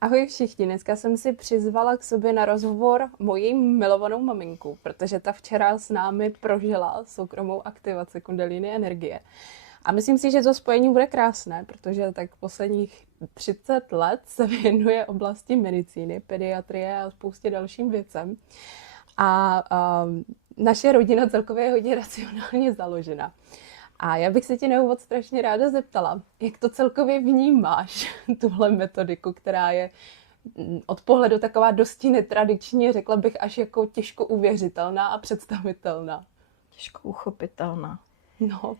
Ahoj všichni, dneska jsem si přizvala k sobě na rozhovor moji milovanou maminku, protože ta včera s námi prožila soukromou aktivaci kundalini energie. A myslím si, že to spojení bude krásné, protože tak posledních 30 let se věnuje oblasti medicíny, pediatrie a spoustě dalším věcem. A naše rodina celkově je hodně racionálně založena. A já bych se tě na úvod strašně ráda zeptala, jak to celkově vnímáš, tuhle metodiku, která je od pohledu taková dosti netradiční, řekla bych až jako těžko uvěřitelná a představitelná. Těžko uchopitelná. No.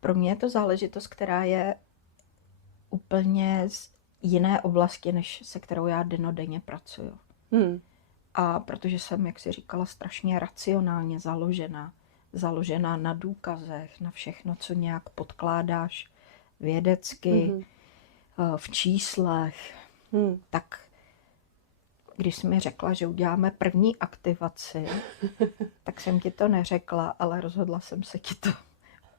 Pro mě je to záležitost, která je úplně z jiné oblasti, než se kterou já dennodenně pracuju. A protože jsem, jak jsi říkala, strašně racionálně založená na důkazech, na všechno, co nějak podkládáš vědecky, v číslech, tak když jsi mi řekla, že uděláme první aktivaci, tak jsem ti to neřekla, ale rozhodla jsem se ti to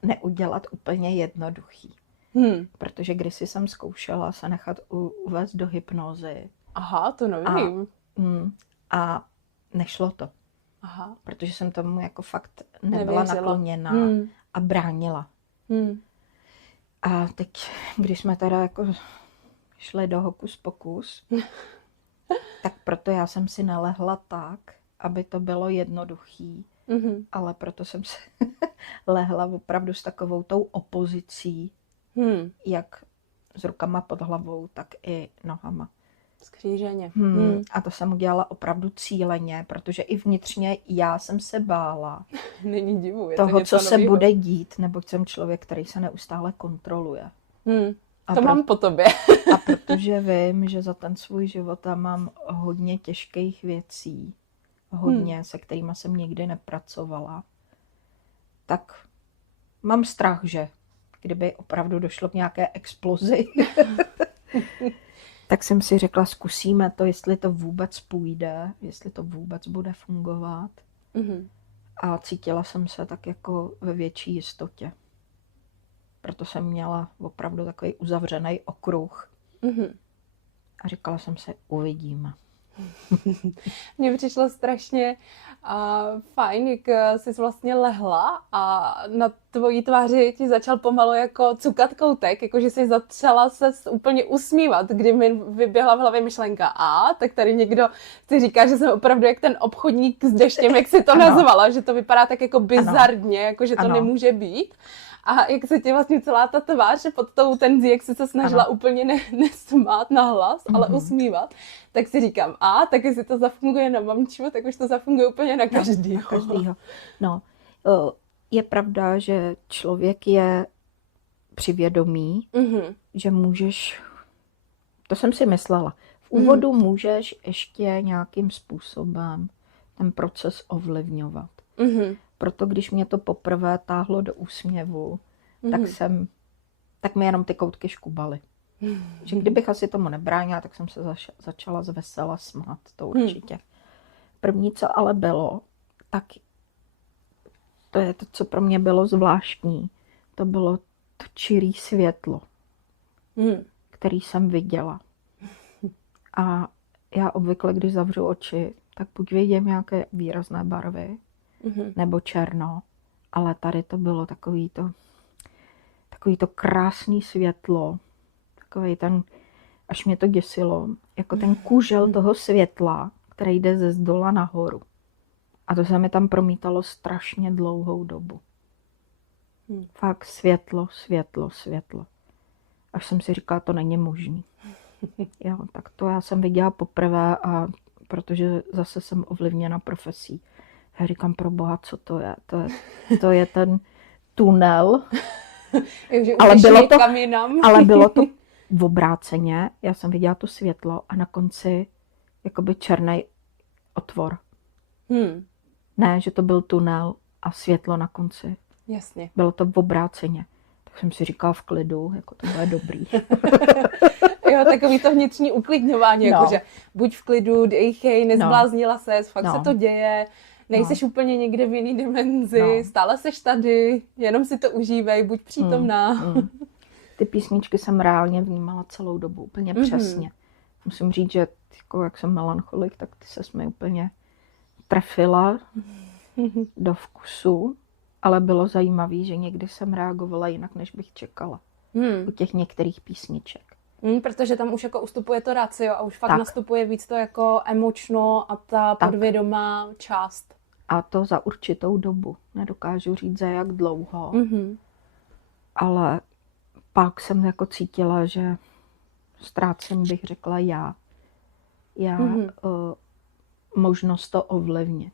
neudělat úplně jednoduchý. Protože kdysi jsem zkoušela se nechat uvést do hypnózy. Aha, to nevím. A nešlo to. Aha. Protože jsem tomu jako fakt nebyla nakloněná a bránila. A teď, když jsme teda jako šli do hokus pokus, tak proto já jsem si nalehla tak, aby to bylo jednoduchý. Ale proto jsem se lehla opravdu s takovou tou opozicí, jak s rukama pod hlavou, tak i nohama. Skříženě. A to jsem udělala opravdu cíleně, protože i vnitřně já jsem se bála Není divu, je toho, to co se novýho. bude dít, neboť jsem člověk, který se neustále kontroluje. To mám po tobě. A protože vím, že za ten svůj život tam mám hodně těžkých věcí, hodně, se kterými jsem nikdy nepracovala, tak mám strach, že kdyby opravdu došlo k nějaké explozi, tak jsem si řekla, zkusíme to, jestli to vůbec půjde, jestli to vůbec bude fungovat. A cítila jsem se tak jako ve větší jistotě. Proto jsem měla opravdu takový uzavřený okruh. A říkala jsem si, uvidíme. Mně přišlo strašně fajn, jak jsi vlastně lehla a na tvojí tváři ti začal pomalu jako cukat koutek, jakože jsi začala se úplně usmívat, kdy mi vyběhla v hlavě myšlenka tak tady někdo si říká, že jsem opravdu jak ten obchodník s deštěm, jak jsi to nazvala, že to vypadá tak jako bizarně, jakože to nemůže být. A jak se ti vlastně celá ta tvář pod tou tenzí, jak jsi se snažila úplně nesmát na hlas, ale usmívat, tak si říkám, tak jestli to zafunguje na mamču, tak už to zafunguje úplně na každýho. No, je pravda, že člověk je při vědomí, že můžeš, to jsem si myslela, v úvodu můžeš ještě nějakým způsobem ten proces ovlivňovat. Proto když mě to poprvé táhlo do úsměvu, tak mi jenom ty koutky škubaly. Že kdybych asi tomu nebránila, tak jsem se začala zvesela smát, to určitě. První, co ale bylo, tak to je to, co pro mě bylo zvláštní, to bylo to čirý světlo, který jsem viděla. A já obvykle, když zavřu oči, tak buď vidím nějaké výrazné barvy, nebo černo, ale tady to bylo takový to krásný světlo, takový ten, až mě to děsilo, jako ten kužel toho světla, který jde ze zdola nahoru. A to se mi tam promítalo strašně dlouhou dobu. Fakt světlo. Až jsem si říkala, to není možný. Jo, tak to já jsem viděla poprvé a protože zase jsem ovlivněna profesí. Já říkám, pro boha, co to je? To je ten tunel. Ale bylo to v obráceně. Já jsem viděla to světlo a na konci jakoby černý otvor. Ne, že to byl tunel a světlo na konci. Jasně. Bylo to v obráceně. Tak jsem si říkala v klidu, jako to bude dobrý. Jo, takový to vnitřní uklidňování, jakože buď v klidu, dejchej, nezbláznila ses, fakt se to děje. Nejseš úplně někde v jiný dimenzi, stále seš tady, jenom si to užívej, buď přítomná. ty písničky jsem reálně vnímala celou dobu, úplně přesně. Musím říct, že jako jak jsem melancholik, tak ty ses mi úplně trefila do vkusu, ale bylo zajímavé, že někdy jsem reagovala jinak, než bych čekala u těch některých písniček. Protože tam už jako ustupuje to ratio a už fakt nastupuje víc to jako emočno a ta podvědomá část. A to za určitou dobu. Nedokážu říct, za jak dlouho. Ale pak jsem jako cítila, že ztrácím, bych řekla, já možnost to ovlivnit.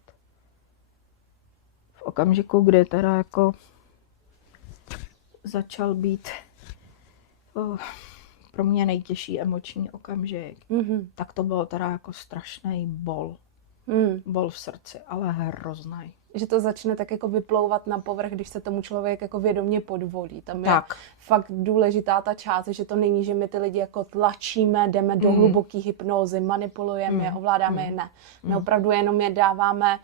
V okamžiku, kdy teda jako začal být pro mě nejtěžší emoční okamžik, tak to bylo teda jako strašný bol. Bol v srdci, ale hrozný. Že to začne tak jako vyplouvat na povrch, když se tomu člověk jako vědomě podvolí. Tam je fakt důležitá ta část, že to není, že my ty lidi jako tlačíme, jdeme do hluboké hypnózy, manipulujeme je, ovládáme je, ne. My opravdu jenom je dáváme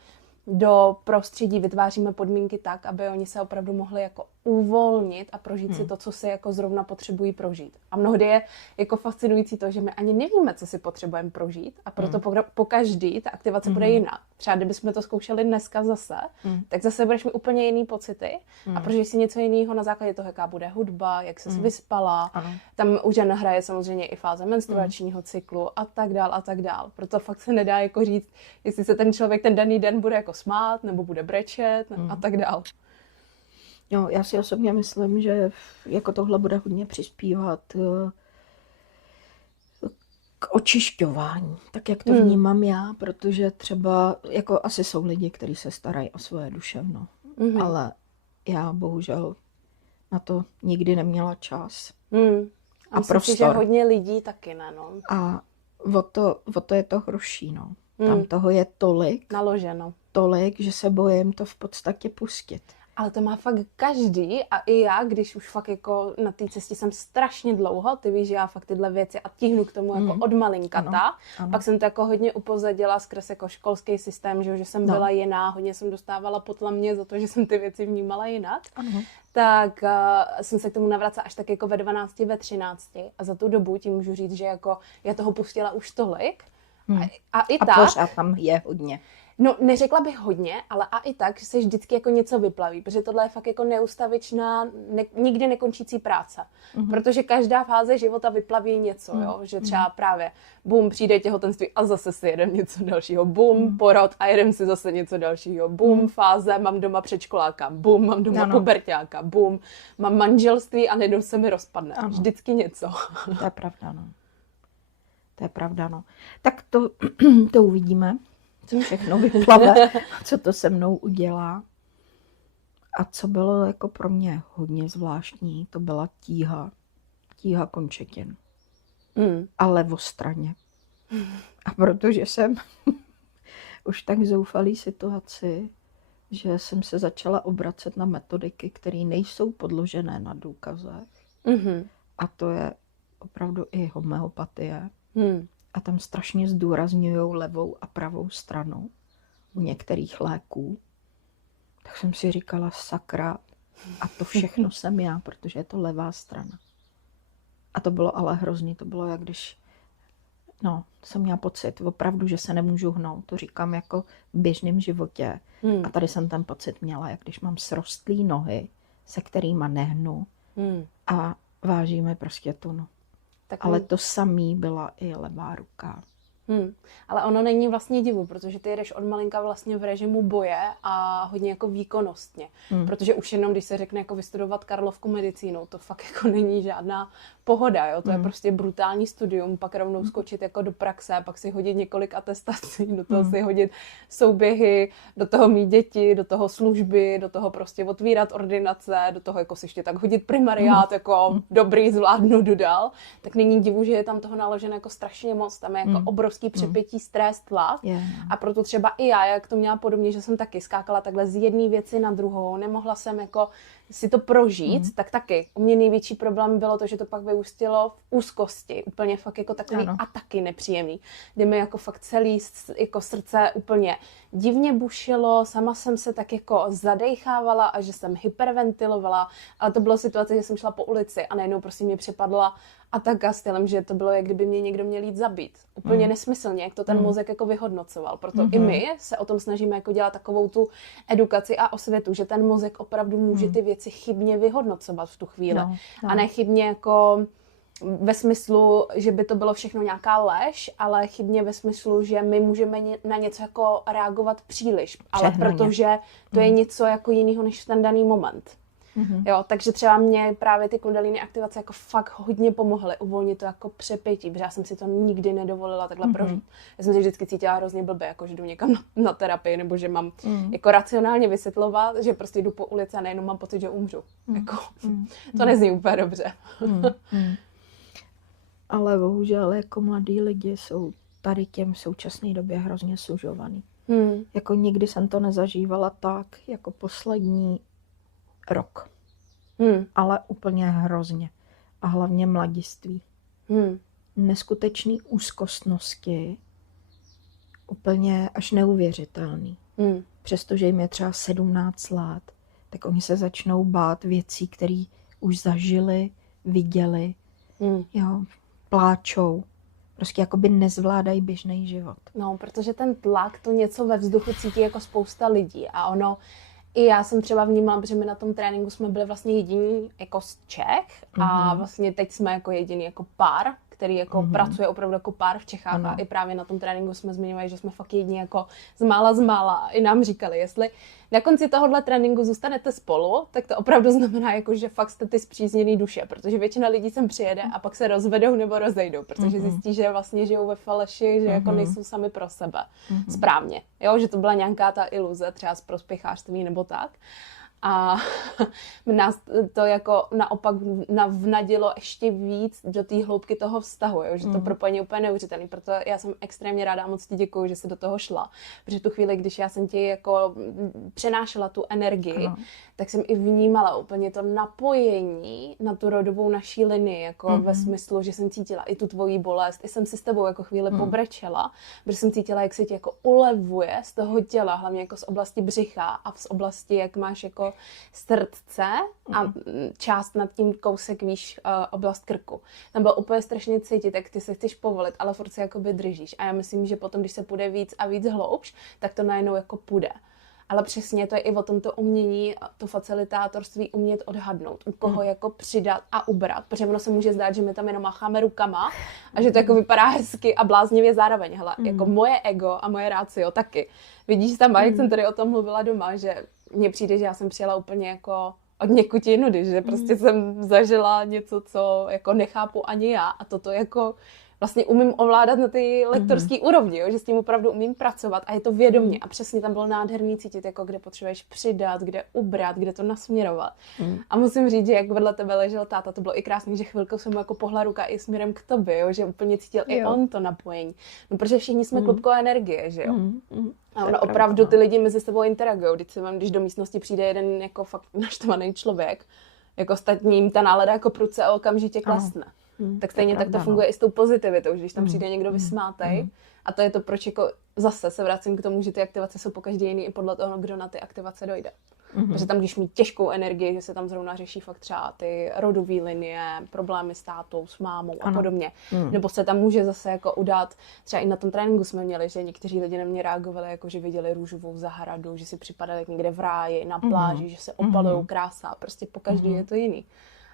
do prostředí, vytváříme podmínky tak, aby oni se opravdu mohli jako uvolnit a prožít si to, co si jako zrovna potřebují prožít. A mnohdy je jako fascinující to, že my ani nevíme, co si potřebujeme prožít a proto po každý ta aktivace bude jiná. Třeba kdybychom to zkoušeli dneska zase, tak zase budeš mít úplně jiný pocity a prožiješ si něco jiného na základě toho, jaká bude hudba, jak ses vyspala. Tam už žena hraje samozřejmě i fáze menstruačního cyklu a tak dál a tak dál. Proto fakt se nedá jako říct, jestli se ten člověk ten daný den bude jako smát nebo bude brečet a tak dál. Jo, já si osobně myslím, že jako tohle bude hodně přispívat k očišťování, tak jak to vnímám já, protože třeba jako asi jsou lidi, kteří se starají o svoje duševno, ale já bohužel na to nikdy neměla čas. A prostor. Myslím, že hodně lidí taky ne, no. A o to je to horší, no. Tam toho je tolik, naloženo. Tolik, že se bojím to v podstatě pustit. Ale to má fakt každý a i já, když už fakt jako na té cestě jsem strašně dlouho, ty víš, že já fakt tyhle věci a tíhnu k tomu jako od malinkata. Ano. Pak jsem to jako hodně upozadila skrz jako školský systém, že jsem byla jiná, hodně jsem dostávala potlamě za to, že jsem ty věci vnímala jinak. Ano. Tak jsem se k tomu navracela až tak jako ve 12, ve 13 a za tu dobu ti můžu říct, že jako já toho pustila už tolik a i tak. Pořád tam je hodně. No, neřekla bych hodně, ale a i tak, že se vždycky jako něco vyplaví, protože tohle je fakt jako neustavičná, nikdy nekončící práce. Protože každá fáze života vyplaví něco, jo? Že třeba právě bum, přijde těhotenství a zase si jedem něco dalšího, bum, porod a jedem si zase něco dalšího, bum, fáze, mám doma předškoláka, bum, mám doma puberťáka, bum, mám manželství a najednou se mi rozpadne. Ano. Vždycky něco. To je pravda, no. To je pravda, no. Tak to uvidíme. Co všechno vyplave, co to se mnou udělá. A co bylo jako pro mě hodně zvláštní, to byla tíha končetin. A levostraně. A protože jsem už tak zoufalý situaci, že jsem se začala obracet na metodiky, které nejsou podložené na důkazech. A to je opravdu i homeopatie. A tam strašně zdůrazňují levou a pravou stranu u některých léků. Tak jsem si říkala, sakra, a to všechno jsem já, protože je to levá strana. A to bylo ale hrozný, to bylo jak když, jsem měla pocit opravdu, že se nemůžu hnout. To říkám jako v běžném životě. A tady jsem ten pocit měla, jak když mám srostlý nohy, se kterýma nehnu a vážíme prostě tunu. Ale to samý byla i levá ruka. Ale ono není vlastně divu, protože ty jedeš od malinka vlastně v režimu boje a hodně jako výkonnostně. Protože už jenom, když se řekne jako vystudovat Karlovku medicínu, to fakt jako není žádná pohoda, jo? To je prostě brutální studium, pak rovnou skočit jako do praxe, pak si hodit několik atestací, do toho si hodit souběhy, do toho mít děti, do toho služby, do toho prostě otvírat ordinace, do toho jako si ještě tak hodit primariát, jako dobrý, zvládnu, dodal. Tak není divu, že je tam toho naloženo jako strašně moc, tam je jako obrovský přepětí, stres, tlak. A proto třeba i já, jak to měla podobně, že jsem taky skákala takhle z jedné věci na druhou, nemohla jsem jako si to prožít, tak taky. U mě největší problém bylo to, že to pak vyústilo v úzkosti. Úplně fakt jako takový ataky nepříjemný. Kdy mi jako fakt celý jako srdce úplně divně bušilo, sama jsem se tak jako zadejchávala a že jsem hyperventilovala, ale to bylo situace, že jsem šla po ulici a najednou prostě mě přepadla ataka stylem, že to bylo, jak kdyby mě někdo měl jít zabít. Úplně nesmyslně, jak to ten mozek jako vyhodnocoval. Proto i my se o tom snažíme jako dělat takovou tu edukaci a osvětu, že ten mozek opravdu může ty věci chybně vyhodnocovat v tu chvíli. A ne chybně jako ve smyslu, že by to bylo všechno nějaká lež, ale chybně ve smyslu, že my můžeme na něco jako reagovat příliš. Ale protože to je něco jako jiného než v ten daný moment. Jo, takže třeba mě právě ty kundalini aktivace jako fakt hodně pomohly uvolnit to jako přepětí, protože já jsem si to nikdy nedovolila takhle prožít. Já jsem si vždycky cítila hrozně blbě, jako že jdu někam na terapii, nebo že mám jako racionálně vysvětlovat, že prostě jdu po ulici a nejenom mám pocit, že umřu. Jako, to nezní úplně dobře. Ale bohužel jako mladí lidi jsou tady těm v současné době hrozně sužovaný. Jako nikdy jsem to nezažívala tak, jako poslední rok. Ale úplně hrozně. A hlavně mladiství. Neskutečný úzkostnosti. Úplně až neuvěřitelný. Přestože jim je třeba 17 let, tak oni se začnou bát věcí, které už zažili, viděli. Jo, pláčou. Prostě jakoby nezvládají běžný život. No, protože ten tlak, to něco ve vzduchu cítí jako spousta lidí. A ono, i já jsem třeba vnímala, protože my na tom tréninku jsme byli vlastně jediní jako z Čech a vlastně teď jsme jako jediný jako pár, který jako pracuje opravdu jako pár v Čechách a i právě na tom tréninku jsme zmiňovali, že jsme fakt jediní jako z mála. I nám říkali, jestli na konci tohohle tréninku zůstanete spolu, tak to opravdu znamená, jako, že fakt jste ty spřízněný duše, protože většina lidí sem přijede a pak se rozvedou nebo rozejdou, protože zjistí, že vlastně žijou ve faleši, že jako nejsou sami pro sebe. Správně. Jo, že to byla nějaká ta iluze, třeba z prospěchářství nebo tak. A nás to jako naopak navnadilo ještě víc do té hloubky toho vztahu, jo? Že to propojení je úplně neuvěřitelné. Proto já jsem extrémně ráda a moc ti děkuju, že jsi do toho šla. Protože tu chvíli, když já jsem ti jako přenášela tu energii, tak jsem i vnímala úplně to napojení na tu rodovou naší linii, jako ve smyslu, že jsem cítila i tu tvoji bolest, i jsem si s tebou jako chvíli pobrečela, protože jsem cítila, jak se ti jako ulevuje z toho těla, hlavně jako z oblasti břicha a z oblasti, jak máš jako srdce a část nad tím kousek výš oblast krku. Tam bylo úplně strašně cítit, jak ty se chceš povolit, ale furt se jakoby držíš. A já myslím, že potom, když se půjde víc a víc hloubš, tak to najednou jako půjde. Ale přesně to je i o tomto umění, to facilitátorství umět odhadnout, u koho jako přidat a ubrat, protože ono se může zdát, že my tam jenom macháme rukama a že to jako vypadá hezky a bláznivě zároveň. Hele, jako moje ego a moje rácio taky. Vidíš tam, jak jsem tady o tom mluvila doma, že mně přijde, že já jsem přijela úplně jako od někud jinudy, že prostě jsem zažila něco, co jako nechápu ani já a toto jako vlastně umím ovládat na ty lektorský úrovni, jo? Že s tím opravdu umím pracovat a je to vědomě. A přesně tam bylo nádherný cítit, jako kde potřebuješ přidat, kde ubrat, kde to nasměrovat. A musím říct, že jak vedle tebe ležel táta, to bylo i krásný, že chvilkou jsem mu jako pohla ruka i směrem k tobě, jo? Že úplně cítil i on to napojení. No, protože všichni jsme klubkové energie, že jo? A ono opravdu ty lidi mezi sebou interagují. Když do místnosti přijde jeden jako fakt naštvaný člověk, jako ostatním ta nálada jako prudce a okamžitě klesne. Tak stejně tak to funguje i s tou pozitivitou, že když tam přijde někdo vysmátej, a to je to, proč jako zase se vracím k tomu, že ty aktivace jsou pokaždý jiný i podle toho, kdo na ty aktivace dojde. Protože tam, když mít těžkou energii, že se tam zrovna řeší fakt třeba ty rodové linie, problémy s tátou, s mámou a podobně. Nebo se tam může zase jako udát, třeba i na tom tréninku jsme měli, že někteří lidi na mě reagovali, jako že viděli růžovou zahradu, že si připadali někde v ráji, na pláži, že se opalujou, krása, prostě pokaždý je to jiný.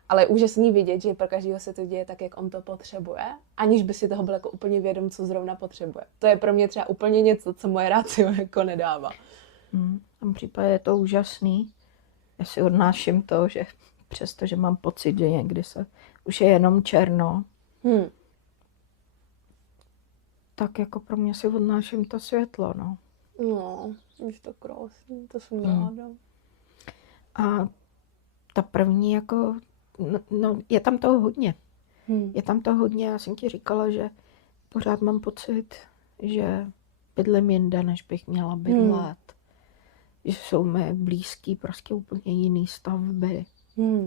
Ale je úžasný vidět, že pro každého se to děje tak, jak on to potřebuje, aniž by si toho byl jako úplně vědom, co zrovna potřebuje. To je pro mě třeba úplně něco, co moje rácio jako nedává. V tom případě je to úžasný. Já si odnáším to, že přestože mám pocit, že někdy se už je jenom černo, tak jako pro mě si odnáším to světlo, no. No, už to krásný, to jsem ráda. A ta první jako, no je tam toho hodně. Je tam toho hodně, já jsem ti říkala, že pořád mám pocit, že bydlím jinde, než bych měla bydlet. že jsou mi blízký prostě úplně jiný stavby.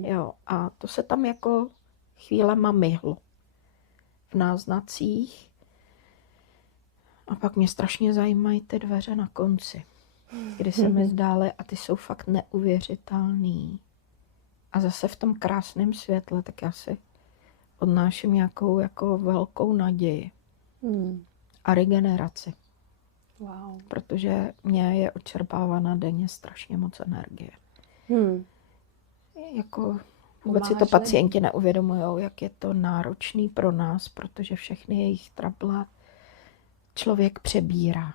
Jo, a to se tam jako chvílema myhlo v náznacích. A pak mě strašně zajímají ty dveře na konci, kdy se mi zdály a ty jsou fakt neuvěřitelný. A zase v tom krásném světle, tak já si odnáším nějakou jako velkou naději a regeneraci. Wow. Protože mě je odčerpávána denně strašně moc energie. Jako vůbec si to pacienti neuvědomujou, jak je to náročný pro nás, protože všechny jejich trable člověk přebírá.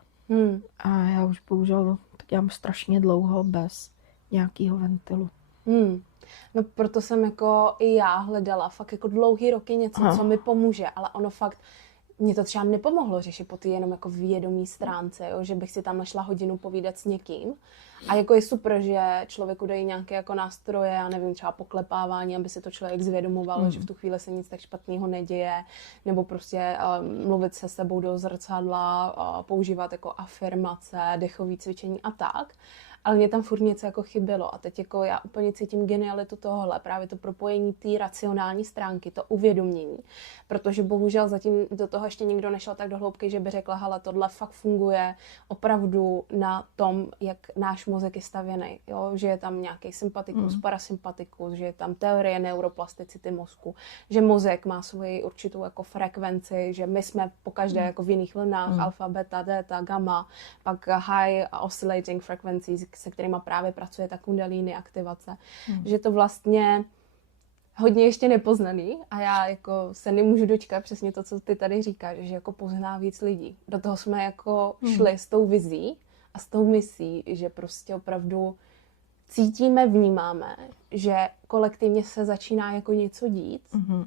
A já už bohužel to dělám strašně dlouho bez nějakého ventilu. No proto jsem jako i já hledala fakt jako dlouhý roky něco, co mi pomůže, ale ono fakt mě to třeba nepomohlo řešit po té jenom jako vědomí stránce, jo? Že bych si tam našla hodinu povídat s někým. A jako je super, že člověku dají nějaké jako nástroje, já nevím, třeba poklepávání, aby si to člověk zvědomoval, že v tu chvíli se nic tak špatného neděje, nebo prostě mluvit se sebou do zrcadla, používat jako afirmace, dechové cvičení a tak. Ale mě tam furt něco jako chybělo a teď jako já úplně cítím genialitu tohohle, právě to propojení té racionální stránky, to uvědomění, protože bohužel zatím do toho ještě nikdo nešel tak do hloubky, že by řekla, hele, tohle fakt funguje opravdu na tom, jak náš mozek je stavěný, jo? Že je tam nějaký sympatikus, parasympatikus, že je tam teorie neuroplasticity mozku, že mozek má svoji určitou jako frekvenci, že my jsme pokaždé jako v jiných vlnách, alfa, beta, delta, gamma, pak high oscillating frequencies, se kterýma právě pracuje ta kundalini aktivace. Že to vlastně hodně ještě nepoznaný a já jako se nemůžu dočkat přesně to, co ty tady říkáš, že jako pozná víc lidí. Do toho jsme jako šli s tou vizí a s tou misí, že prostě opravdu cítíme, vnímáme, že kolektivně se začíná jako něco dít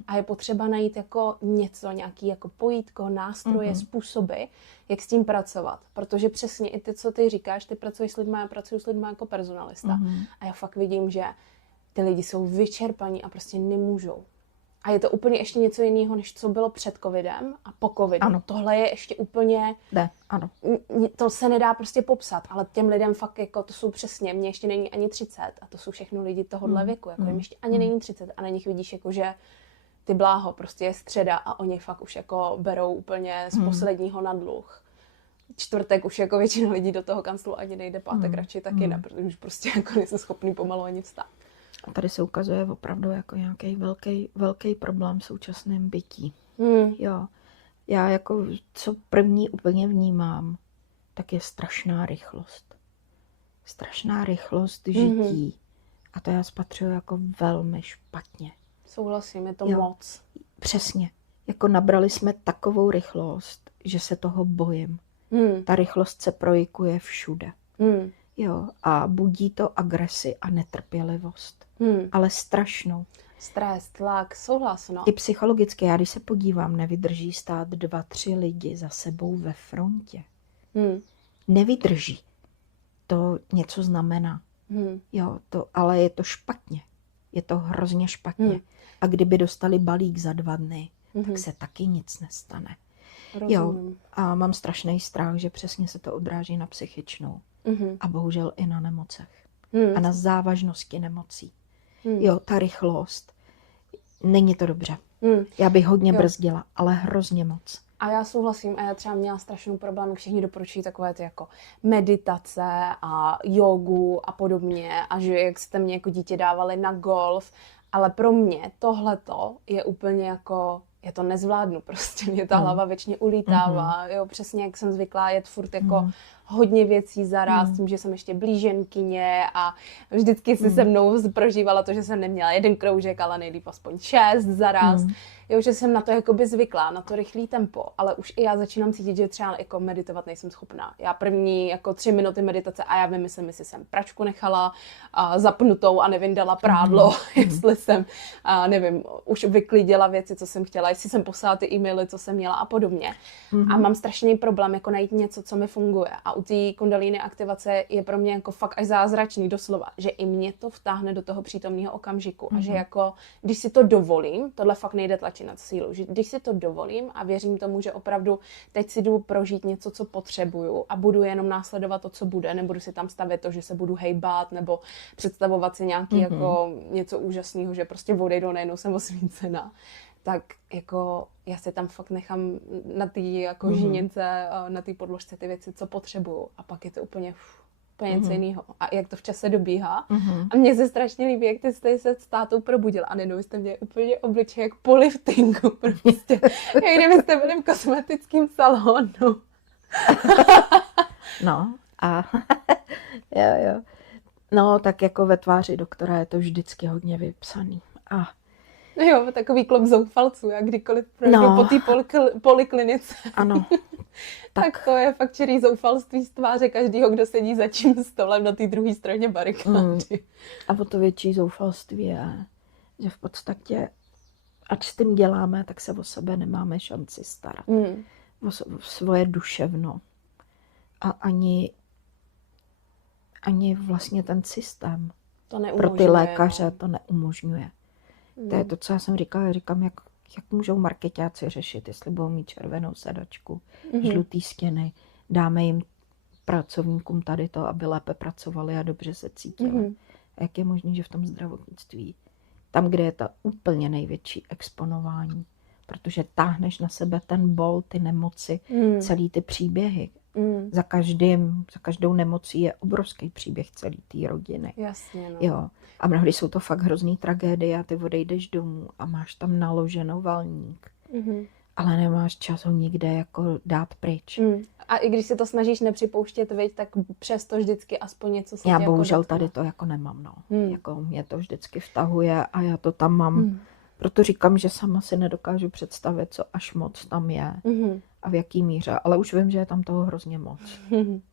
a je potřeba najít jako něco, nějaký jako pojítko, nástroje, způsoby, jak s tím pracovat. Protože přesně i ty, co ty říkáš, ty pracuješ s lidmi, já pracuji s lidmi jako personalista. A já fakt vidím, že ty lidi jsou vyčerpaní a prostě nemůžou. A je to úplně ještě něco jiného, než co bylo před covidem a po covidu. Ano. Tohle je ještě úplně... Ano. To se nedá prostě popsat, ale těm lidem fakt jako to jsou přesně, mně ještě není ani 30 a to jsou všechno lidi tohohle věku, jako jim ještě ani není 30 a na nich vidíš jako, že ty bláho, prostě je středa a oni fakt už jako berou úplně z posledního na dluh. Čtvrtek už jako většina lidí do toho kanclu ani nejde, pátek radši taky ne, protože už prostě jako nejsem schopný pomalu ani vstát. A tady se ukazuje opravdu jako nějaký velký problém v současném bytí. Jo. Já jako co první úplně vnímám, tak je strašná rychlost. Strašná rychlost žití. A to já spatřuju jako velmi špatně. Souhlasím, je to moc. Přesně. Jako nabrali jsme takovou rychlost, že se toho bojím. Ta rychlost se projikuje všude. Jo, a budí to agresi a netrpělivost. Ale strašnou. Stres, tlak, souhlas, no. I psychologicky, já když se podívám, nevydrží stát 2-3 lidi za sebou ve frontě. Nevydrží. To něco znamená. Jo, ale je to špatně. Je to hrozně špatně. A kdyby dostali balík za 2 dny, tak se taky nic nestane. Jo, a mám strašný strach, že přesně se to odráží na psychičnou. A bohužel i na nemocech. A na závažnosti nemocí. Jo, ta rychlost. Není to dobře. Já bych hodně brzdila, ale hrozně moc. A já souhlasím, a já třeba měla strašnou problém, jak všichni doporučují takové ty jako meditace a jogu a podobně. A že jak jste mě jako dítě dávali na golf. Ale pro mě tohleto je úplně jako... Já to nezvládnu prostě, mě ta hlava věčně ulítává, jo, přesně jak jsem zvyklá jet furt jako hodně věcí zaraz, tím, že jsem ještě blíženkyně a vždycky si se mnou prožívala to, že jsem neměla 1 kroužek, ale nejlíp aspoň 6 zaraz. Jo, že jsem na to jakoby zvyklá, na to rychlý tempo, ale už i já začínám cítit, že třeba jako meditovat nejsem schopná. Já první jako 3 minuty meditace a já vymyslím, jestli jsem pračku nechala zapnutou a nevyndala prádlo, jestli jsem, nevím, už vyklidila věci, co jsem chtěla, jestli jsem poslala ty e-maily, co jsem měla a podobně. A mám strašný problém jako najít něco, co mi funguje. A u té kundalíny aktivace je pro mě jako fakt až zázračný doslova, že i mě to vtáhne do toho přítomného okamžiku. A že jako, když si to dovolím, tohle fakt nejde tlačit na sílu, že když si to dovolím a věřím tomu, že opravdu teď si jdu prožít něco, co potřebuju a budu jenom následovat to, co bude, nebudu si tam stavět to, že se budu hejbat nebo představovat si nějaký jako něco úžasného, že prostě odejdu, najednou jsem osvícená. Tak jako já si tam fakt nechám na té jako žíněnce, na té podložce ty věci, co potřebuju. A pak je to úplně něco jiného. A jak to v čase dobíhá. A mně se strašně líbí, jak ty jste se s tátou probudil. A najednou jste mě úplně obličej jak po liftingu. Prostě. Jak kdybyste byli v kosmetickém salonu. No a jo. No, tak jako ve tváři doktora je to vždycky hodně vypsaný. A jo, takový klub zoufalců, jak kdykoliv projdu po té poliklinice. Ano. Tak to je fakt čirý zoufalství z tváře každýho, kdo sedí za tím stolem na té druhé straně barikády. A o to větší zoufalství je, že v podstatě, ať s tím děláme, tak se o sebe nemáme šanci starat. O svoje duševno. A ani vlastně ten systém to pro ty lékaře to neumožňuje. To je to, co já jsem říkala. Říkám, jak můžou markeťáci řešit, jestli budou mít červenou sedačku, žlutý stěny, dáme jim pracovníkům tady to, aby lépe pracovali a dobře se cítili. A jak je možné, že v tom zdravotnictví, tam, kde je to úplně největší exponování, protože táhneš na sebe ten bol, ty nemoci, celý ty příběhy. Za každou nemocí je obrovský příběh celý té rodiny. Jasně, no. Jo. A mnohdy jsou to fakt hrozný tragédie a ty odejdeš domů a máš tam naloženo valník. Ale nemáš čas ho nikde jako dát pryč. A i když se to snažíš nepřipouštět, viď, tak přesto vždycky aspoň něco se já jako bohužel tady to jako nemám, no. Jako mě to vždycky vtahuje a já to tam mám. Proto říkám, že sama si nedokážu představit, co až moc tam je a v jaký míře. Ale už vím, že je tam toho hrozně moc.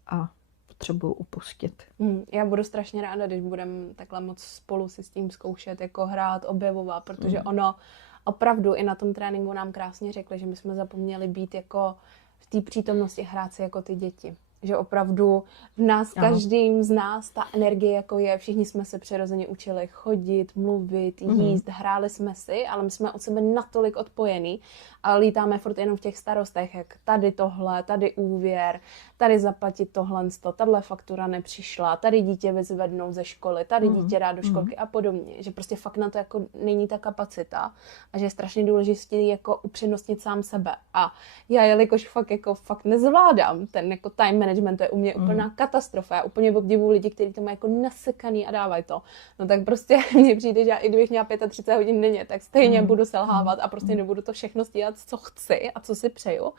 A potřebuju upustit. Já budu strašně ráda, když budeme takhle moc spolu si s tím zkoušet, jako hrát, objevovat, protože ono opravdu i na tom tréninku nám krásně řekli, že my jsme zapomněli být jako v té přítomnosti, hrát si jako ty děti. Že opravdu v nás, každým z nás ta energie jako je, všichni jsme se přirozeně učili chodit, mluvit, jíst, hráli jsme si, ale my jsme od sebe natolik odpojení a lítáme furt jenom v těch starostech, jak tady tohle, tady úvěr, tady zaplatit tohle, tahle faktura nepřišla, tady dítě vyzvednout ze školy, tady dítě dát do školky a podobně. Že prostě fakt na to jako není ta kapacita a že je strašně důležité jako upřednostnit sám sebe. A já, jelikož fakt nezvládám ten jako time management, to je u mě úplná katastrofa. Já úplně obdivuju lidi, kteří to mají jako nasekaný a dávají to. No tak prostě mně přijde, že já i kdybych měla 35 hodin denně, tak stejně budu selhávat a prostě nebudu to všechno stíhat, co chci a co si přeju.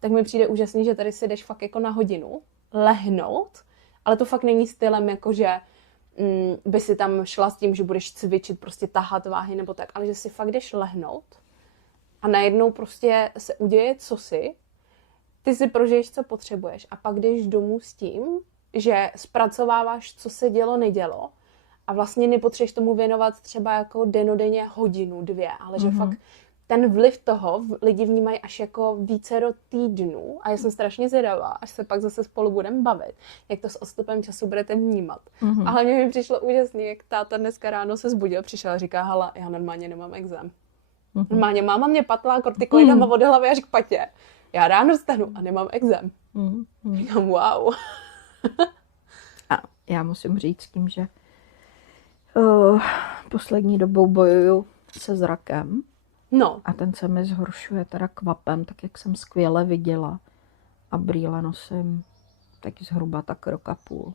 Tak mi přijde úžasný, že tady si jdeš fakt jako na hodinu lehnout, ale to fakt není stylem jako, že by si tam šla s tím, že budeš cvičit, prostě tahat váhy nebo tak, ale že si fakt jdeš lehnout a najednou prostě se uděje cosi, ty si prožiješ, co potřebuješ a pak jdeš domů s tím, že zpracováváš, co se dělo, nedělo a vlastně nepotřebuješ tomu věnovat třeba jako denodenně hodinu, 2, ale že fakt ten vliv toho lidi vnímají až jako vícero týdnů a já jsem strašně zvědavá, až se pak zase spolu budeme bavit, jak to s odstupem času budete vnímat. A hlavně mi přišlo úžasný, jak táta dneska ráno se zbudil, přišel a říká, hala, já normálně nemám exém. Normálně máma mě patlá kortikoidama od hlavy a řík patě. Já ráno vstanu a nemám exém. Říkám, wow. A já musím říct tím, že poslední dobou bojuju se zrakem. No. A ten se mi zhoršuje teda kvapem, tak jak jsem skvěle viděla. A brýle nosím tak zhruba tak rok a půl.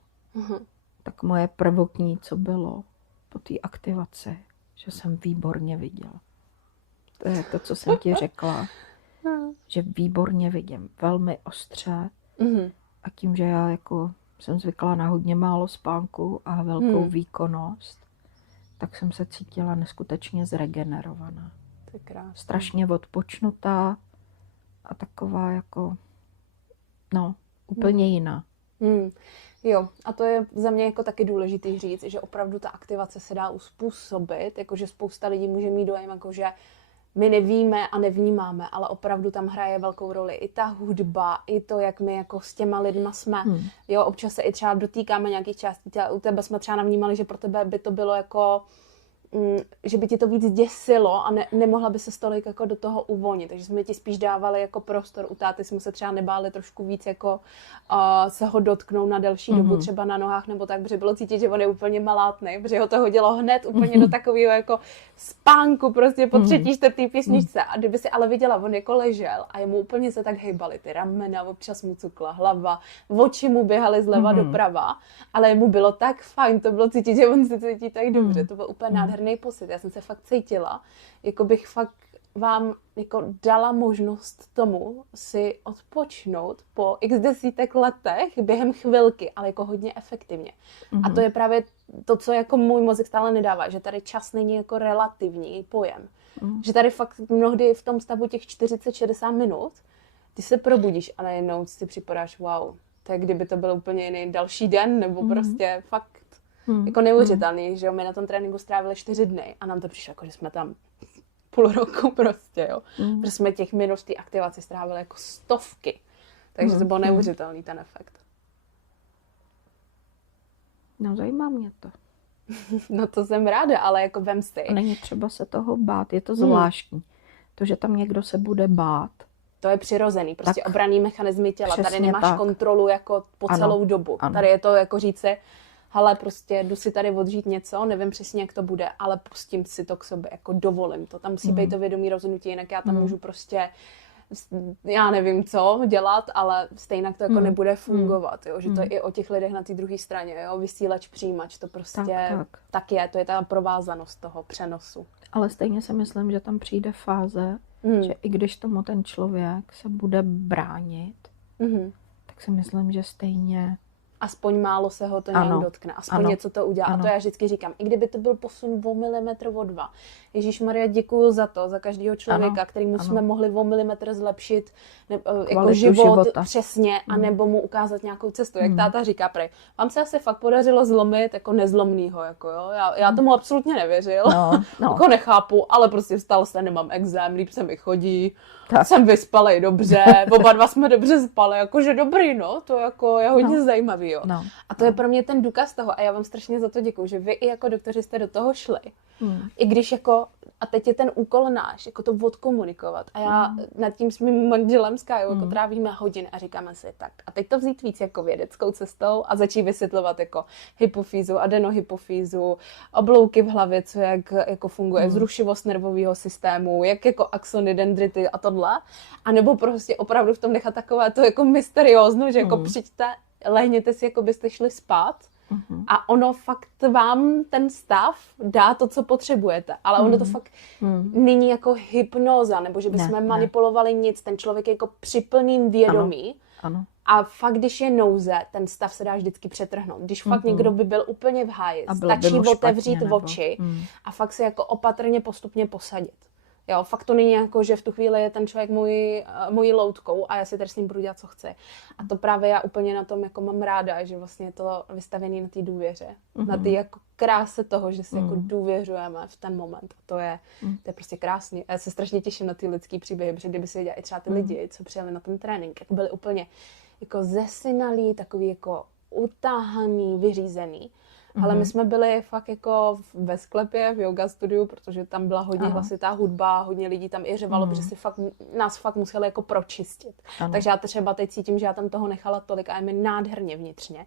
Tak moje prvotní, co bylo po té aktivaci, že jsem výborně viděla. To je to, co jsem ti řekla. Že výborně vidím, velmi ostře. A tím, že já jako jsem zvyklá na hodně málo spánku a velkou výkonnost, tak jsem se cítila neskutečně zregenerovaná. Strašně odpočnutá a taková jako, no, úplně jiná. Jo, a to je za mě jako taky důležitý říct, že opravdu ta aktivace se dá uspůsobit, jakože spousta lidí může mít dojem, jakože my nevíme a nevnímáme, ale opravdu tam hraje velkou roli i ta hudba, i to, jak my jako s těma lidma jsme. Jo, občas se i třeba dotýkáme nějakých částí těla. U tebe jsme třeba navnímali, že pro tebe by to bylo jako, že by ti to víc děsilo a nemohla by se tolik jako do toho uvolnit. Takže jsme ti spíš dávali jako prostor. U táty jsme se třeba nebáli trošku víc jako se ho dotknout na delší dobu, třeba na nohách nebo tak, protože bylo cítit, že on je úplně malátnej, protože ho to hodilo hned úplně do takového jako spánku prostě po třetí, čtvrtý písničce. A kdyby si ale viděla, on jako ležel a jemu úplně se tak hejbaly ty ramena, občas mu cukla hlava, oči mu běhaly zleva doprava, ale jemu bylo tak fajn, to bylo cítit, že on se cítí tak dobře, to byl úplně nádherný pocit. Já jsem se fakt cítila, jako bych fakt vám jako dala možnost tomu si odpočnout po x desítek letech během chvilky, ale jako hodně efektivně. A to je právě to, co jako můj mozek stále nedává, že tady čas není jako relativní pojem. Že tady fakt mnohdy v tom stavu těch 40-60 minut ty se probudíš a najednou si připadáš, wow, to je kdyby to byl úplně jiný další den, nebo prostě fakt jako neuvěřitelný, že jo, my na tom tréninku strávili 4 dny a nám to přišlo jako, že jsme tam půl roku prostě, jo. Protože jsme těch minut té aktivaci strávili jako stovky. Takže to bylo neuvěřitelný ten efekt. No, zajímá mě to. No to jsem ráda, ale jako vem si. A není třeba se toho bát, je to zvláštní. To, že tam někdo se bude bát. To je přirozený, prostě obranný mechanismy těla. Tady nemáš kontrolu jako po celou dobu. Tady je to jako říct si, hele, prostě jdu si tady odžít něco, nevím přesně, jak to bude, ale pustím si to k sobě, jako dovolím to. Tam musí být to vědomí rozhodnutí, jinak já tam můžu prostě, já nevím co dělat, ale stejně to jako nebude fungovat, jo? Že to je i o těch lidech na té druhé straně, jo? Vysílač, přijímač, to prostě tak je, to je ta provázanost toho přenosu. Ale stejně si myslím, že tam přijde fáze, že i když tomu ten člověk se bude bránit, tak si myslím, že stejně aspoň málo se ho to nějak dotkne, aspoň něco to udělá. A to já vždycky říkám, i kdyby to byl posun o milimetr, o 2. Ježíšmarja, děkuju za to, za každého člověka, kterýmu jsme mohli o milimetr zlepšit jako života. Přesně, a nebo mu ukázat nějakou cestu. Jak táta říká, prej, vám se asi fakt podařilo zlomit jako nezlomnýho, jako jo. Já tomu absolutně nevěřil, jako nechápu, ale prostě vstal se, nemám exém, líp se mi chodí, jsem vyspalej dobře, oba dva jsme dobře spali, jakože dobrý, no, to jako je hodně zajímavý, jo. A to je pro mě ten důkaz toho a já vám strašně za to děkuju, že vy i jako doktoři jste do toho šli. I když jako, a teď je ten úkol náš, jako to odkomunikovat. A já nad tím s mým manželem Skyou jako trávíme hodiny a říkáme si tak. A teď to vzít víc jako vědeckou cestou a začít vysvětlovat jako hypofýzu, adenohypofýzu, oblouky v hlavě, co jak jako funguje, zrušivost nervového systému, jak jako axony, dendrity a tohle. A nebo prostě opravdu v tom nechat takové to jako mysteriózno, že jako přijďte, lehněte si, jako byste šli spát. A ono fakt vám ten stav dá to, co potřebujete. Ale ono to fakt není jako hypnóza, nebo že bychom manipulovali nic. Ten člověk je jako při plným vědomí. Ano. A fakt, když je nouze, ten stav se dá vždycky přetrhnout. Když fakt někdo by byl úplně v háji, stačí otevřít oči a fakt se jako opatrně postupně posadit. Jo, fakt to není jako, že v tu chvíli je ten člověk mojí loutkou a já si tady s ním budu dělat, co chci. A to právě já úplně na tom jako mám ráda, že vlastně je to vystavené na té důvěře. Na té jako kráse toho, že si jako důvěřujeme v ten moment. A to je prostě krásný. A já se strašně těším na ty lidský příběhy, protože kdyby si viděla i třeba ty lidi, co přijeli na ten trénink, jak byli úplně jako zesinalí, takový jako utáhaný, vyřízený. Ale my jsme byli fakt jako ve sklepě, v yoga studiu, protože tam byla hodně hlasitá hudba, hodně lidí tam i řevalo, protože nás fakt museli jako pročistit. Takže já třeba teď cítím, že já tam toho nechala tolik a je mi nádherně vnitřně.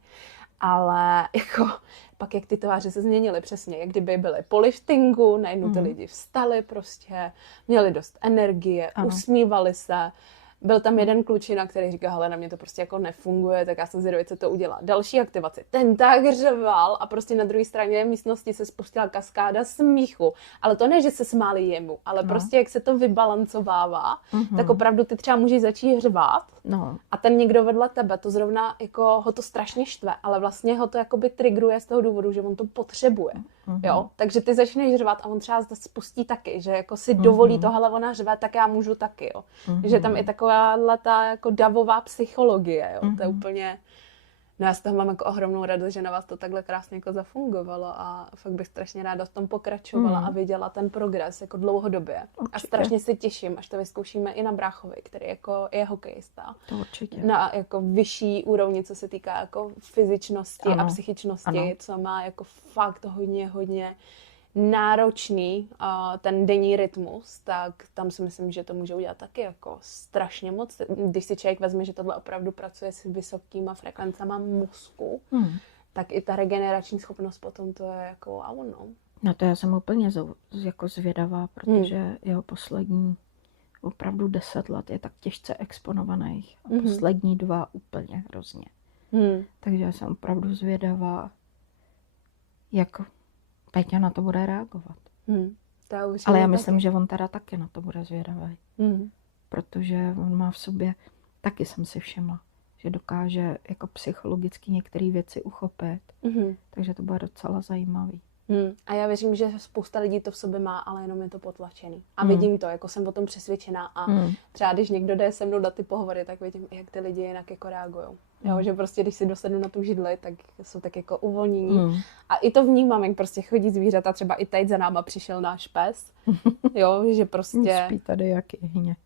Ale jako pak jak ty tváře se změnily přesně, jak kdyby byly po liftingu, najednou ty lidi vstali prostě, měli dost energie, usmívali se. Byl tam jeden klučina, který říká, hele, na mě to prostě jako nefunguje, tak já jsem zvědavý, co to udělá. Další aktivace. Ten tak řeval a prostě na druhé straně místnosti se spustila kaskáda smíchu. Ale to ne, že se smáli jemu, ale prostě jak se to vybalancovává, tak opravdu ty třeba můžeš začít hřvát a ten někdo vedle tebe, to zrovna jako ho to strašně štve, ale vlastně ho to jakoby trigruje z toho důvodu, že on to potřebuje. Jo? Takže ty začneš řvat a on třeba spustí taky, že jako si dovolí to, hele, ona řve, tak já můžu taky, jo. Že tam je taková ta jako davová psychologie, jo. To je úplně No já z toho mám jako ohromnou radost, že na vás to takhle krásně jako zafungovalo a fakt bych strašně ráda v tom pokračovala a viděla ten progres jako dlouhodobě. Určitě. A strašně se těším, až to vyzkoušíme i na bráchovi, který jako je hokejista. To určitě. Na jako vyšší úrovni, co se týká jako fyzičnosti a psychičnosti, co má jako fakt hodně náročný ten denní rytmus, tak tam si myslím, že to může udělat taky jako strašně moc. Když si člověk vezme, že tohle opravdu pracuje s vysokýma frekvencema mozku, tak i ta regenerační schopnost potom to je jako wow, no. No to já jsem úplně jako zvědavá, protože jeho poslední opravdu 10 let je tak těžce exponovaných a poslední 2 úplně hrozně. Takže já jsem opravdu zvědavá, jak Peťa na to bude reagovat. Ale já myslím, že on teda taky na to bude zvědavý. Protože on má v sobě, taky jsem si všimla, že dokáže jako psychologicky některé věci uchopit. Takže to bude docela zajímavý. A já věřím, že spousta lidí to v sobě má, ale jenom je to potlačený. A vidím to, jako jsem o tom přesvědčená. A třeba když někdo jde se mnou na ty pohovory, tak vidím, jak ty lidi jinak jako reagujou. Jo, že prostě když si dosednu na tu židli, tak jsou tak jako uvolnění. A i to vnímám, jak prostě chodí zvířata. Třeba i teď za náma přišel náš pes. Jo, že prostě... Spí tady jak jehně.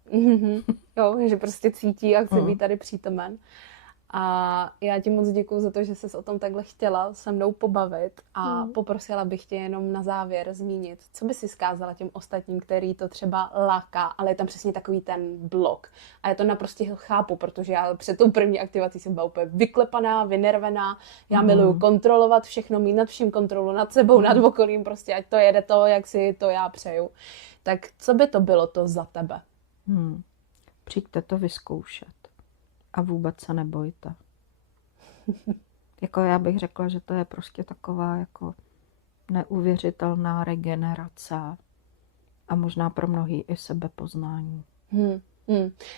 Jo, že prostě cítí a chce být tady přítomen. A já ti moc děkuju za to, že jsi o tom takhle chtěla se mnou pobavit a poprosila bych tě jenom na závěr zmínit, co by si zkázala těm ostatním, který to třeba láká, ale je tam přesně takový ten blok. A já to naprosto chápu, protože já před tou první aktivací jsem byla úplně vyklepaná, vynervená, já miluju kontrolovat všechno, mít nad vším kontrolu, nad sebou, nad okolím, prostě ať to jede to, jak si to já přeju. Tak co by to bylo to za tebe? Přijďte to vyzkoušet. A vůbec se nebojte. Jako já bych řekla, že to je prostě taková jako neuvěřitelná regenerace a možná pro mnohý i sebepoznání.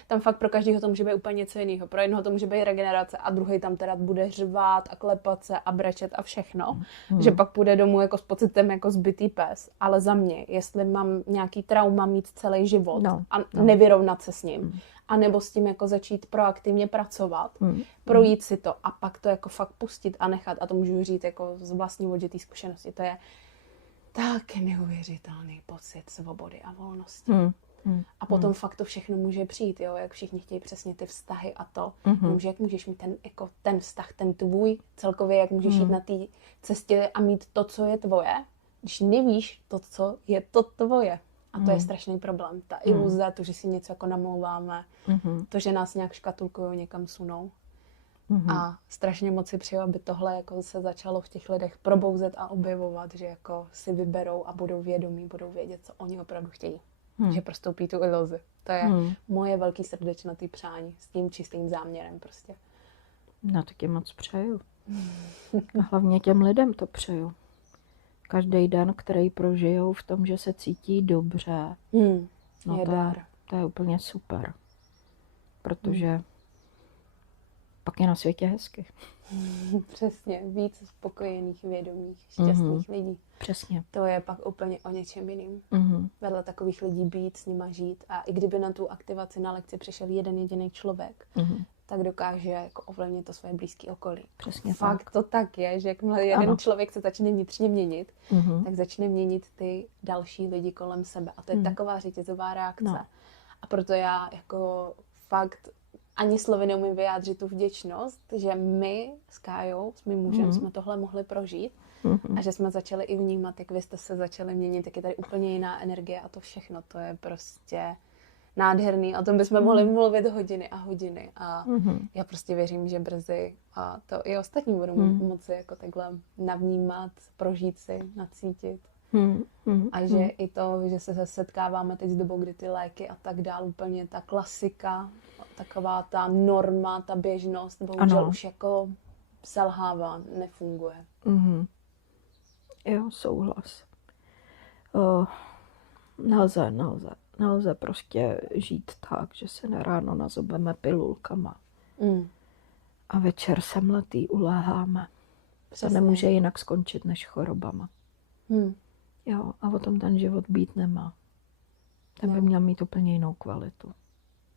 Tam fakt pro každého to může být úplně něco jiného. Pro jednoho to může být regenerace a druhý tam teda bude řvát a klepat se a brečet a všechno. Že pak půjde domů jako s pocitem jako zbytý pes. Ale za mě, jestli mám nějaký trauma mít celý život a nevyrovnat se s ním, a nebo s tím jako začít proaktivně pracovat, projít si to a pak to jako fakt pustit a nechat. A to můžu říct jako z vlastní odžitý zkušenosti. To je tak neuvěřitelný pocit svobody a volnosti. A potom fakt to všechno může přijít, jo, jak všichni chtějí přesně ty vztahy a to. Jak můžeš mít ten vztah, ten tvůj, celkově jak můžeš jít na té cestě a mít to, co je tvoje, když nevíš to, co je to tvoje. A to je strašný problém. Ta iluze, to, že si něco jako namlouváme, to, že nás nějak škatulkují, někam sunou. A strašně moc si přeju, aby tohle jako se začalo v těch lidech probouzet a objevovat, že jako si vyberou a budou vědomí, budou vědět, co oni opravdu chtějí. Že prostoupí tu iluzi. To je moje velký srdečnatý přání s tím čistým záměrem prostě. No taky moc přeju. A hlavně těm lidem to přeju. Každý den, který prožijou v tom, že se cítí dobře, to je úplně super. Protože pak je na světě hezky. Přesně, víc spokojených, vědomých, šťastných lidí. Přesně. To je pak úplně o něčem jiným. Vedle takových lidí být, s nima žít. A i kdyby na tu aktivaci na lekci přišel jeden jediný člověk, tak dokáže jako ovlivnit to své blízké okolí. Přesně fakt tak. To tak je, že jakmile jeden člověk se začne vnitřně měnit, tak začne měnit ty další lidi kolem sebe. A to je taková řetězová reakce. No. A proto já jako fakt ani slovy neumím vyjádřit tu vděčnost, že my s Kájou, s mým mužem, jsme tohle mohli prožít a že jsme začali i vnímat, jak vy jste se začali měnit, tak je tady úplně jiná energie a to všechno, to je prostě nádherný. O tom bychom mohli mluvit hodiny a hodiny a já prostě věřím, že brzy a to i ostatní budou moci jako takhle navnímat, prožít si, nacítit. A že i to, že se setkáváme teď s dobou, kdy ty léky a tak dál, úplně ta klasika, taková ta norma, ta běžnost, bohužel už jako selhává, nefunguje. Jo, souhlas. Nelze prostě žít tak, že se ráno nazobeme pilulkama a večer semletý uléháme. To nemůže jinak skončit než chorobama. Jo, a o tom ten život být nemá. Ten by měl mít úplně jinou kvalitu.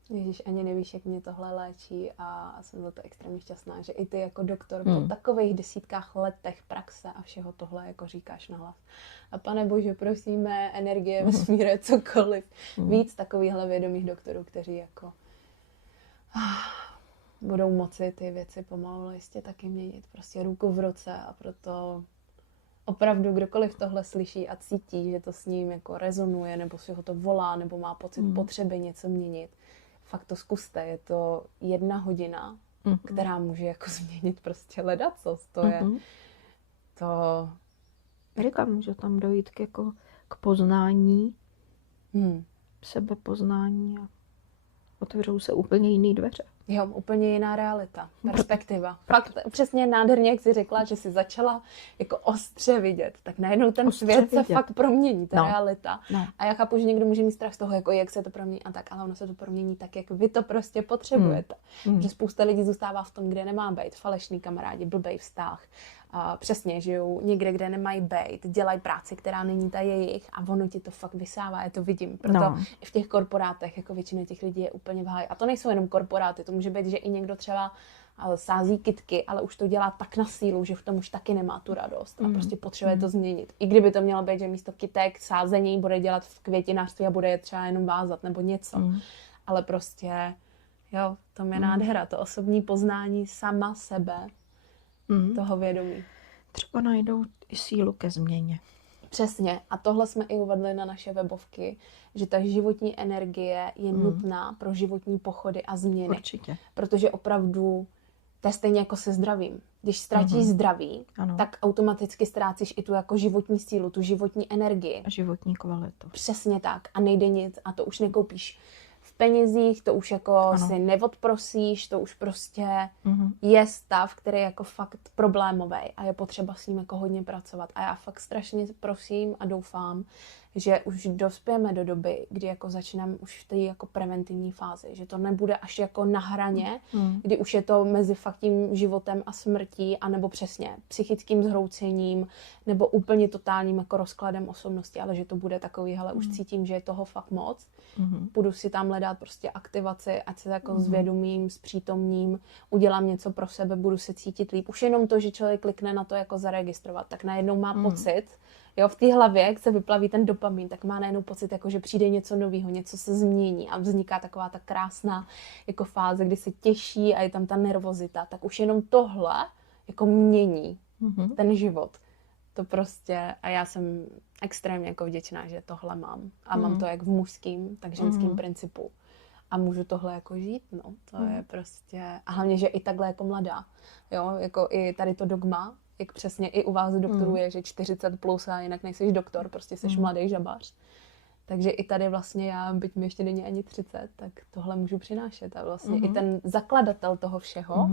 Ježíš, ani nevíš, jak mě tohle léčí a jsem za to extrémně šťastná, že i ty jako doktor po takových desítkách letech praxe a všeho tohle jako říkáš nahlas. A Pane Bože, prosíme, energie, vesmíre, cokoliv. Víc takovýchhle vědomých doktorů, kteří jako budou moci ty věci pomalu jistě taky měnit. Prostě ruku v ruce a proto opravdu kdokoliv tohle slyší a cítí, že to s ním jako rezonuje, nebo si ho to volá, nebo má pocit potřeby něco měnit, fakt to zkuste. Je to 1 hodina, která může jako změnit prostě ledacos. To je to... Říkám, že tam dojít k poznání, sebepoznání a otevřou se úplně jiný dveře. Jo, úplně jiná realita, perspektiva. Fakt přesně nádherně, jak jsi řekla, že jsi začala jako ostře vidět, tak najednou ten svět se fakt promění, ta realita. No. A já chápu, že někdo může mít strach z toho, jako jak se to promění a tak, ale ono se to promění tak, jak vy to prostě potřebujete. Že spousta lidí zůstává v tom, kde nemá být, falešný kamarádi, blbej vztah. Přesně, žijou někde, kde nemají bejt, dělají práci, která není ta jejich a ono ti to fakt vysává, já to vidím. Proto i v těch korporátech, jako většina těch lidí je úplně v háji. A to nejsou jenom korporáty, to může být, že i někdo třeba sází kytky, ale už to dělá tak na sílu, že v tom už taky nemá tu radost a prostě potřebuje to změnit. I kdyby to mělo být, že místo kytek sázení bude dělat v květinářství a bude je třeba jenom vázat nebo něco. Ale prostě, jo, to je nádhera, to osobní poznání sama sebe, toho vědomí. Třeba najdou i sílu ke změně. Přesně. A tohle jsme i uvedli na naše webovky, že ta životní energie je nutná pro životní pochody a změny. Určitě. Protože opravdu to je stejně jako se zdravím. Když ztratíš zdraví, tak automaticky ztrácíš i tu jako životní sílu, tu životní energii. A životní kvalitu. Přesně tak. A nejde nic a to už nekoupíš v penězích, to už jako si neodprosíš, to už prostě je stav, který je jako fakt problémový a je potřeba s ním jako hodně pracovat. A já fakt strašně prosím a doufám, že už dospějeme do doby, kdy jako začneme už v té jako preventivní fázi, že to nebude až jako na hraně, kdy už je to mezi fakt tím životem a smrtí, anebo přesně psychickým zhroucením, nebo úplně totálním jako rozkladem osobnosti, ale že to bude takový, hele, už cítím, že je toho fakt moc. Budu si tam hledat prostě aktivaci, ať se jako zvědomím, s přítomním, udělám něco pro sebe, budu se cítit líp. Už jenom to, že člověk klikne na to jako zaregistrovat, tak najednou má pocit, jo, v té hlavě, jak se vyplaví ten dopamin, tak má najednou pocit, jako, že přijde něco nového, něco se změní a vzniká taková ta krásná jako fáze, kdy se těší a je tam ta nervozita. Tak už jenom tohle jako mění ten život. To prostě, a já jsem extrémně jako vděčná, že tohle mám. A mám to jak v mužským, tak ženským principu. A můžu tohle jako žít, no. To je prostě, a hlavně, že i takhle jako mladá. Jo, jako i tady to dogma, jak přesně i u vás doktorů je, že 40 plus a jinak nejseš doktor, prostě jsi mladý žabař. Takže i tady vlastně já, byť mi ještě není ani 30, tak tohle můžu přinášet. A vlastně i ten zakladatel toho všeho,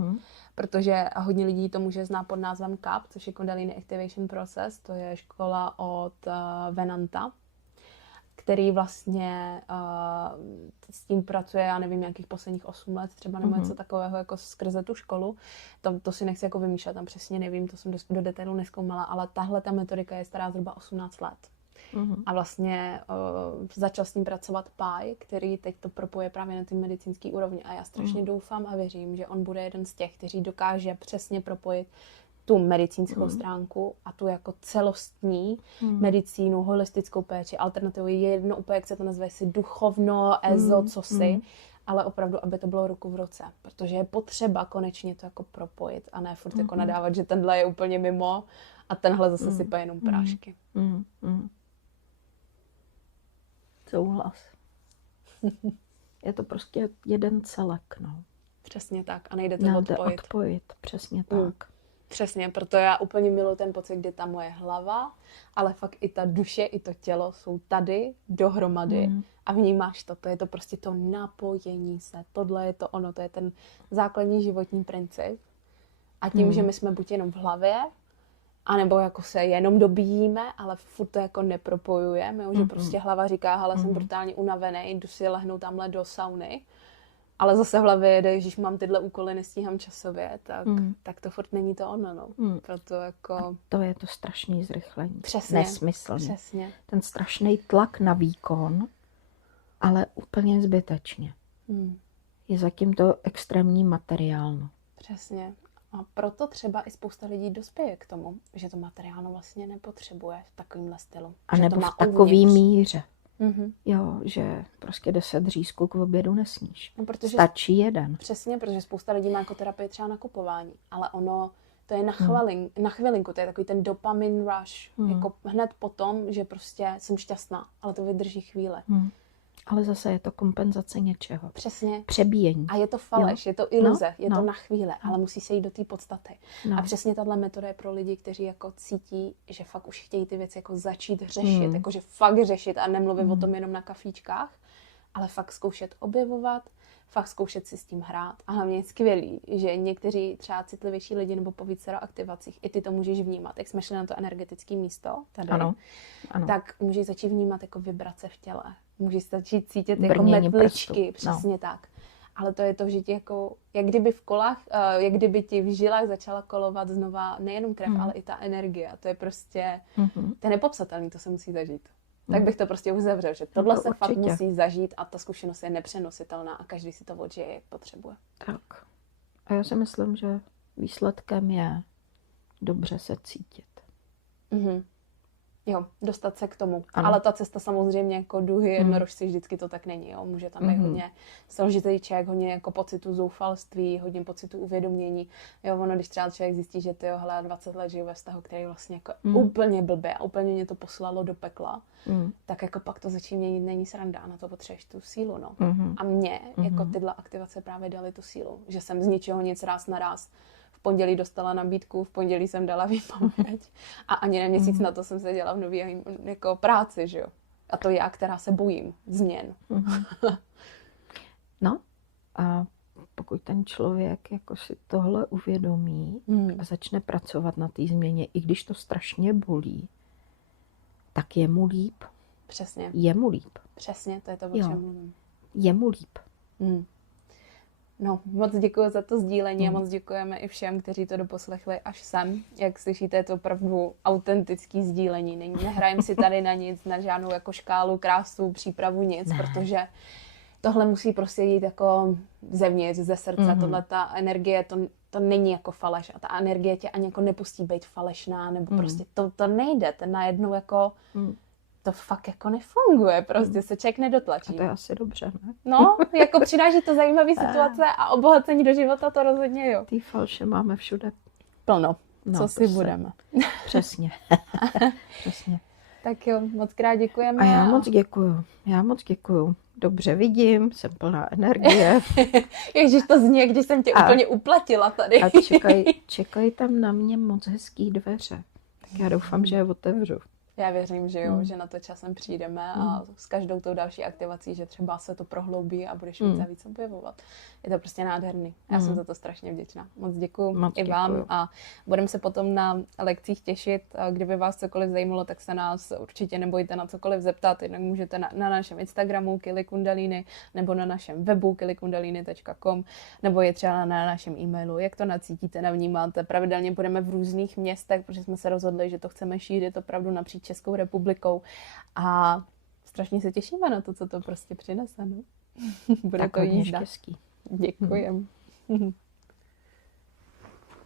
protože hodně lidí to může znát pod názvem CAP, což je Kundalini Activation Process, to je škola od Venanta, který vlastně s tím pracuje, já nevím, nějakých posledních 8 let třeba, nebo něco takového jako skrze tu školu. To si nechci jako vymýšlet, tam přesně nevím, to jsem do detailu nezkoumala, ale tahle ta metodika je stará zhruba 18 let. A vlastně začal s ním pracovat Pai, který teď to propoje právě na té medicínské úrovni. A já strašně doufám a věřím, že on bude jeden z těch, kteří dokáže přesně propojit tu medicínskou stránku a tu jako celostní medicínu, holistickou péči, alternativu je jedno úplně, jak se to nazve, jestli duchovno, ezo, cosi, ale opravdu, aby to bylo ruku v ruce, protože je potřeba konečně to jako propojit a ne furt jako nadávat, že tenhle je úplně mimo a tenhle zase sype jenom prášky. Souhlas. Je to prostě jeden celek, no. Přesně tak a nejde to odpojit. Přesně tak. Přesně, proto já úplně miluji ten pocit, kdy ta moje hlava, ale fakt i ta duše, i to tělo jsou tady dohromady a vnímáš to. To je to prostě to napojení se. Tohle je to ono, to je ten základní životní princip. A tím, že my jsme buď jenom v hlavě, anebo jako se jenom dobíjíme, ale furt to jako nepropojujeme, že prostě hlava říká, hele, jsem brutálně unavený, jdu si lehnout tamhle do sauny, ale zase v hlavě jede, když mám tyhle úkoly, nestíhám časově, tak to furt není to ono, no. Proto jako... A to je to strašný zrychlení. Přesně. Nesmyslně. Přesně. Ten strašný tlak na výkon, ale úplně zbytečně. Je zatím to extrémní materiálno. Přesně. A proto třeba i spousta lidí dospěje k tomu, že to materiálno vlastně nepotřebuje v takovémhle stylu. A že nebo to v má takový uvnitř. míře. Jo, že prostě 10 řízků k obědu nesníš. No, protože Stačí jeden. Přesně, protože spousta lidí má jako terapii třeba nakupování, ale ono to je na chvilinku, to je takový ten dopamin rush, jako hned potom, že prostě jsem šťastná, ale to vydrží chvíli. Ale zase je to kompenzace něčeho. Přesně. Přebíjení. A je to faleš, je to iluze, je to no. na chvíli, ale musí se jít do té podstaty. No. A přesně tahle metoda je pro lidi, kteří jako cítí, že fakt už chtějí ty věci jako začít řešit, jakože fakt řešit a nemluvím o tom jenom na kafíčkách, ale fakt zkoušet objevovat, fakt zkoušet si s tím hrát. A hlavně je skvělý, že někteří třeba citlivější lidi nebo po vícero aktivacích, i ty to můžeš vnímat. Jak jsme šli na to energetické místo tady, Ano. tak můžeš začít vnímat jako vibrace v těle. Můžeš začít cítit jako Brnění metličky, prstů. přesně tak. Ale to je to, že ti jako, jak kdyby v kolách, jak kdyby ti v žilách začala kolovat znova nejenom krev, ale i ta energie. A to je prostě, to je nepopsatelný, to se musí zažít. Tak bych to prostě uzavřel, že tohle To se fakt určitě. musí zažít a ta zkušenost je nepřenositelná a každý si to odžije, jak potřebuje. Tak. A já si myslím, že výsledkem je dobře se cítit. Jo, dostat se k tomu. Ano. Ale ta cesta samozřejmě jako duhy jednorožci vždycky to tak není. Jo. Může tam být hodně složitýček, hodně jako pocitu zoufalství, hodně pocitu uvědomění. Jo, ono, když třeba člověk zjistí, že tyjo, hele, 20 let žiju ve vztahu, který vlastně jako úplně blbě a úplně mě to poslalo do pekla, tak jako pak to začít měnit není sranda a na to potřebuješ tu sílu. No. A mě jako tyhle aktivace právě daly tu sílu, že jsem z ničeho nic ráz na ráz v pondělí dostala nabídku, v pondělí jsem dala výpověď a ani na měsíc na to jsem seděla v nový jako práci, že jo. A to já, která se bojím změn. No a pokud ten člověk jako si tohle uvědomí a začne pracovat na té změně, i když to strašně bolí, tak je mu líp. Přesně. Je mu líp. Přesně, to je to, o čem mluvím. Je mu líp. No, moc děkuji za to sdílení a moc děkujeme i všem, kteří to doposlechli až sem. Jak slyšíte, je to opravdu autentický sdílení. Nehrajeme si tady na nic, na žádnou jako škálu, krásu, přípravu, nic, protože tohle musí prostě jít jako zevnitř, ze srdce. Tohle ta energie, to není jako faleš. A ta energie tě ani jako nepustí být falešná, nebo prostě to nejde. Ten najednou jako... To fakt jako nefunguje, prostě se člověk nedotlačí. A to je asi dobře, ne? No, jako přináší to zajímavé situace a obohacení do života, to rozhodně jo. Ty falše máme všude. Plno, No, co si budeme. Přesně. Přesně. Tak jo, moc krát děkujeme. A já moc děkuju. Dobře vidím, jsem plná energie. Ježiš, to zní, když jsem tě úplně uplatila tady. A čekají tam na mě moc hezký dveře. Tak já doufám, že je otevřu. Já věřím, že jo, že na to časem přijdeme a s každou tou další aktivací, že třeba se to prohloubí a budeš víc a víc objevovat. Je to prostě nádherný. Já jsem za to strašně vděčná. Moc děkuju i vám a budeme se potom na lekcích těšit. Kdyby vás cokoliv zajímalo, tak se nás určitě nebojte na cokoliv zeptat. Jednak můžete na našem Instagramu Kili Kundalini nebo na našem webu kilikundalini.com nebo je třeba na našem e-mailu. Jak to nacítíte, navnímáte. Pravidelně budeme v různých městech, protože jsme se rozhodli, že to chceme šířit opravdu napříč Českou republikou a strašně se těšíme na to, co to prostě přinese. No? Bude tak to jízda. štěstí. Děkujem.